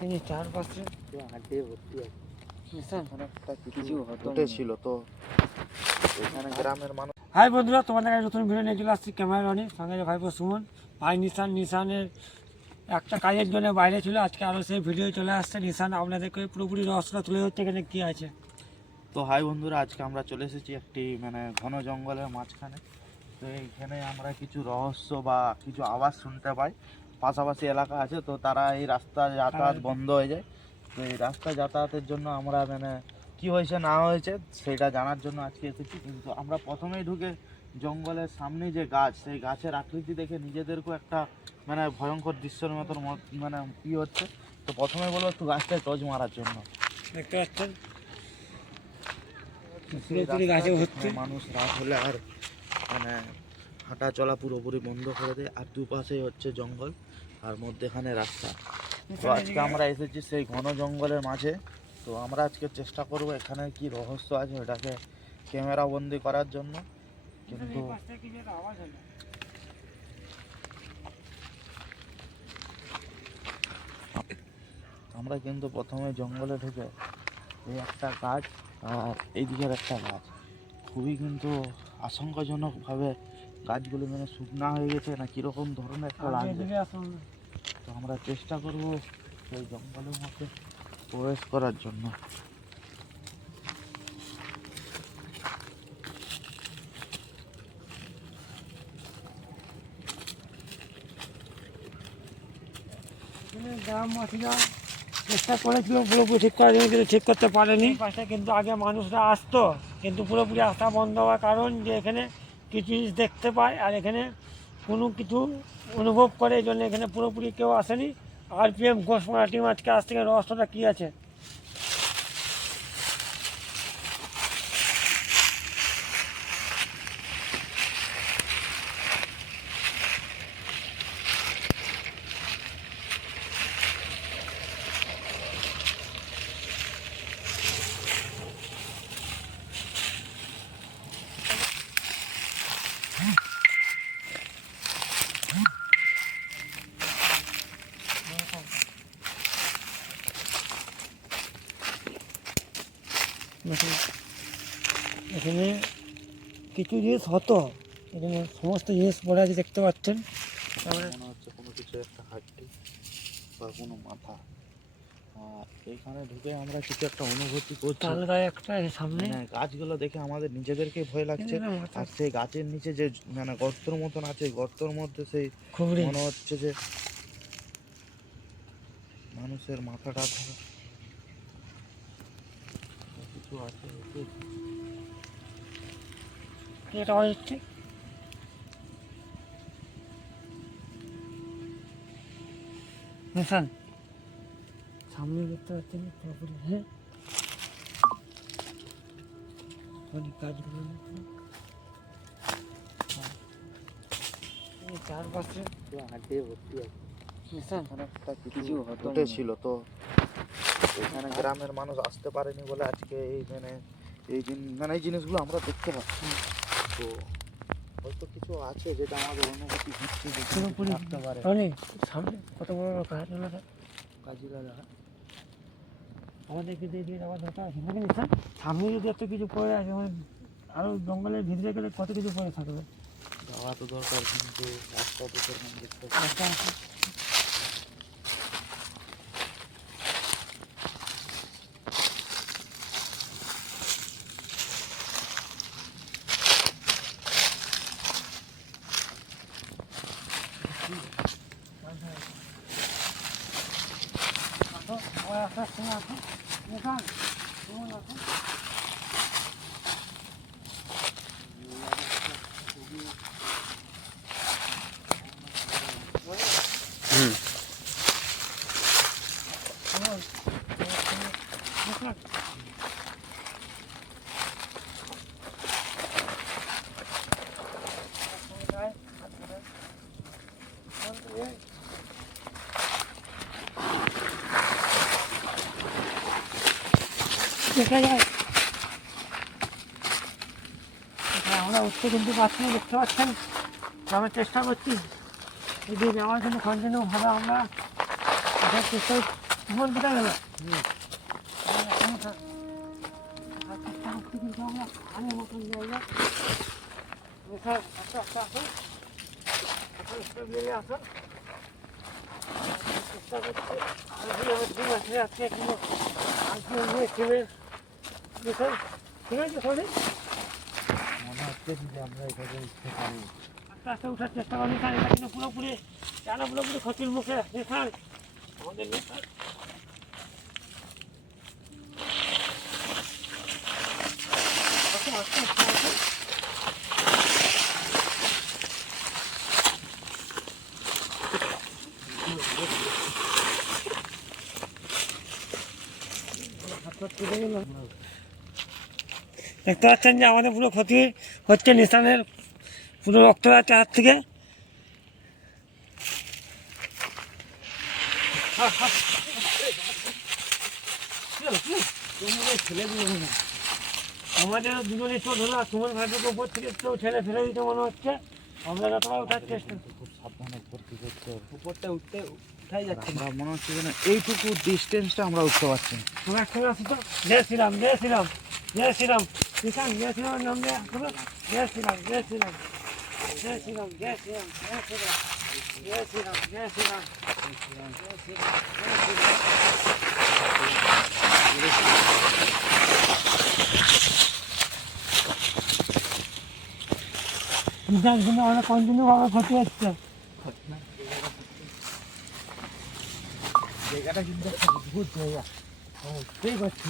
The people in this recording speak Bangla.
তিনি চারপাশে হাঁটে ভর্তি আছে। নিশান অনেকটা কিছু হতো উঠেছিল তো এখানে গ্রামের মানুষ। হাই বন্ধুরা, তোমাদের কাছে নতুন ভিডিও নিয়ে চলে আসছি। ক্যামেরা রনি সঙ্গে ভাইপো সুমন, ভাই নিশানের একটা কাজের জন্য বাইরে ছিল, আজকে আরও সেই ভিডিও চলে আসছে। নিশান আপনাদেরকে পুরোপুরি রহস্যটা তুলে ধরতে এখানে কী আছে। তো হাই বন্ধুরা, আজকে আমরা চলে এসেছি একটি ঘন জঙ্গলের মাঝখানে। তো এইখানে আমরা কিছু রহস্য বা কিছু আওয়াজ শুনতে পাই। পাশাপাশি এলাকা আছে, তো তারা এই রাস্তা যাতায়াত বন্ধ হয়ে যায়। তো এই রাস্তা যাতায়াতের জন্য আমরা কি হয়েছে না হয়েছে সেটা জানার জন্য আজকে এসেছি। কিন্তু আমরা প্রথমেই ঢুকে জঙ্গলের সামনে যে গাছ, সেই গাছের আকৃতি দেখে নিজেদেরকেও একটা ভয়ঙ্কর দৃশ্যের মতন কি হচ্ছে। তো প্রথমে বলবো একটু গাছটায় টর্চ মারার জন্য। দেখতে পাচ্ছেন সেই পুরোপুরি গাছে রাস্তা ভর্তি। যেখানে মানুষ রাত হলে আর হাঁটা চলা পুরোপুরি বন্ধ করে দেয়, আর দুপাশেই হচ্ছে জঙ্গল আর মধ্যেখানে রাস্তা। তো আজকে আমরা এসেছি সেই ঘন জঙ্গলের মাঝে। তো আমরা আজকে চেষ্টা করব এখানে কি রহস্য আছে ওটাকে ক্যামেরা বন্দি করার জন্য। কিন্তু আমরা কিন্তু প্রথমে জঙ্গলে ঢুকে এই একটা গাছ আর এইদিকের একটা গাছ খুবই কিন্তু আশঙ্কাজনকভাবে গাছগুলো শুকনা হয়ে গেছে না কীরকম ধরনের একটা লাগছে। তো আমরা চেষ্টা করব সেই জঙ্গলের মধ্যে প্রবেশ করার জন্য। গ্রামবাসীরা চেষ্টা করেছিল পুরোপুরি ঠিক করার জন্য, কিন্তু ঠিক করতে পারেনি। পাশে কিন্তু আগে মানুষরা আসতো, কিন্তু পুরোপুরি আসা বন্ধ হওয়ার কারণ যে এখানে কিছু জিনিস দেখতে পায় আর এখানে কোনো কিছু অনুভব করে, এই জন্য এখানে পুরোপুরি কেউ আসেনি। RPM ঘোষমারা টিম আজকে আজ থেকে রহস্যটা কী আছে। এখানে কিছু জিনিস হতো, এখানে সমস্ত জিনিস পড়ে আছে দেখতে পাচ্ছেন। মনে হচ্ছে কোনো কিছু একটা হাড্ডি বা কোনো মাথা। আর এইখানে ঢুকে আমরা কিছু একটা অনুভূতি করছি। তাল গায়ে একটা সামনে গাছগুলো দেখে আমাদের নিজেদেরকে ভয় লাগছে। আর সেই গাছের নিচে যে গর্তর মতন আছে, গর্তর মধ্যে সেই মনে হচ্ছে যে মানুষের মাথাটা কিছু আছে। এটা হচ্ছে নিশান সামনে দেখতে পাচ্ছেন পুরোপুরি। হ্যাঁ, অনেক গাছগুলো চারপাশে হাঁটে ভর্তি আছে। নিশান অনেকটা কিছু উঠেছিল তো এখানে গ্রামের মানুষ আসতে পারেনি বলে আজকে এই জিনিসগুলো আমরা দেখতে পাচ্ছি। তো হয়তো কিছু আছে যেটা আমাদের অনুভূতি হচ্ছে পুরোপুরি থাকতে পারে। অনেক সামনে কত বড় বড় গাছ হলো, কাজী দাদা আমাদেরকে দিয়ে দিয়ে যাওয়ার দরকার আছে নাকি নিশান। সামনে যদি এত কিছু পড়ে আছে, আরও জঙ্গলের ভিতরে গেলে কত কিছু পড়ে থাকবে। যাওয়া তো দরকার, কিন্তু রাস্তা তো সেরকম দেখতে পাচ্ছি। আসার সময় আসুন নিশান, কেমন আসুন। দেখা যায় আমরা উঠতে কিন্তু পারছি না, দেখতে পাচ্ছেন। আমরা চেষ্টা করছি যদি যাওয়ার জন্য কন্টিনিউভাবে আমরা চেষ্টা সুমন কোথায় গেল? আমরা মতন জায়গা আসো চেষ্টা করছি আজকে কিন্তু ছেলে ঠিক আছে সরি মনে হচ্ছে যে আমরা এখানে উঠতে পারবো। আস্তে আস্তে উঠার চেষ্টা করবি, কারণ এটা কিন্তু পুরোপুরি পুরোপুরি ক্ষতির মুখে নেশান আমাদের নেশান। আস্তে আস্তে আস্তে আস্তে দেখতে পাচ্ছেন যে আমাদের পুরো ক্ষতি হচ্ছে, নিশানের পুরো রক্ত আছে হাত থেকে। আমাদের দুজনে চোট হলো, সুমন ভাইকে উপর থেকে কেউ ঠেলে ফেলে দিতে মনে হচ্ছে। আমরা যতটা ওঠার চেষ্টা খুব সাবধানে ভর্তি করতে হবে। উপরটা উঠাই যাচ্ছে না। আমরা মনে হচ্ছে যেন এইটুকু ডিস্টেন্সটা আমরা উঠতে পারছি না। তোমরা একসঙ্গে আসো তো। জয় শ্রীরাম, জয় শ্রীরাম, জয় শ্রীরাম। কিষান জয় শ্রীরামের নাম দিয়ে আসো। জয় শ্রীরাম, জয় শ্রীরাম, জয় শ্রীরাম, জয় শ্রীরাম, জয় শ্রীরাম, জয় শ্রীরাম, জয় শ্রীরাম, জয় শ্রীরাম, জয় শ্রীরাম। কিন্তু আমাদের কন্টিনিউ ভাবে ক্ষতি হচ্ছে। জায়গাটা কিন্তু একটা অদ্ভুত জায়গা, ঠিক আছে।